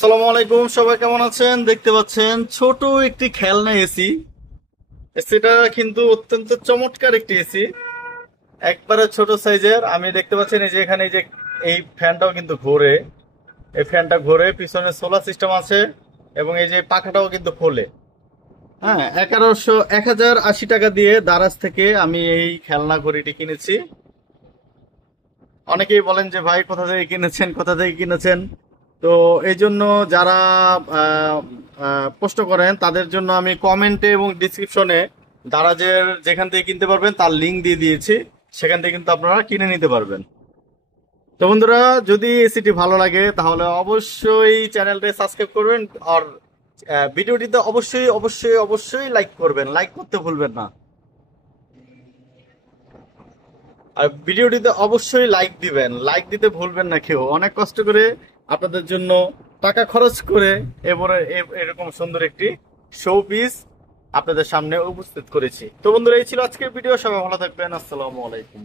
আসসালামু আলাইকুম, সবাই কেমন আছেন? দেখতে পাচ্ছেন ছোট একটি খেলনা এসি। এসিটা কিন্তু অত্যন্ত চমৎকার একটি এসি, একবারে ছোট সাইজের। আমি দেখতে পাচ্ছেন এই যে এখানে এই যে এই ফ্যানটাও কিন্তু ঘোরে। এই ফ্যানটা ঘোরে, পিছনে সোলার সিস্টেম আছে এবং এই যে পাখাটাও কিন্তু খোলে। হ্যাঁ, 1080 টাকা দিয়ে দারাজ থেকে আমি এই খেলনা ঘড়িটি কিনেছি। অনেকেই বলেন যে ভাই কোথা থেকে কিনেছেন, কোথা থেকে কিনেছেন। তো এই জন্য যারা আহ, প্রশ্ন করেন তাদের জন্য আমি কমেন্টে এবং ডিসক্রিপশনে দারাজের যেখান থেকে কিনতে পারবেন তার লিংক দিয়ে দিয়েছি। সেখান থেকে কিন্তু আপনারা কিনে নিতে পারবেন। তো বন্ধুরা, যদি এসিটি ভালো লাগে তাহলে অবশ্যই চ্যানেলটি সাবস্ক্রাইব করবেন। আর ভিডিওটিতে অবশ্যই অবশ্যই অবশ্যই লাইক করবেন, লাইক করতে ভুলবেন না। আর ভিডিওটিতে অবশ্যই লাইক দিবেন, লাইক দিতে ভুলবেন না কেউ। অনেক কষ্ট করে আপনাদের জন্য টাকা খরচ করে এবারে এরকম সুন্দর একটি শো পিস আপনাদের সামনে উপস্থিত করেছি। তো বন্ধুরা, এই ছিল আজকের ভিডিও। সবাই ভালো থাকবেন। আসসালামু আলাইকুম।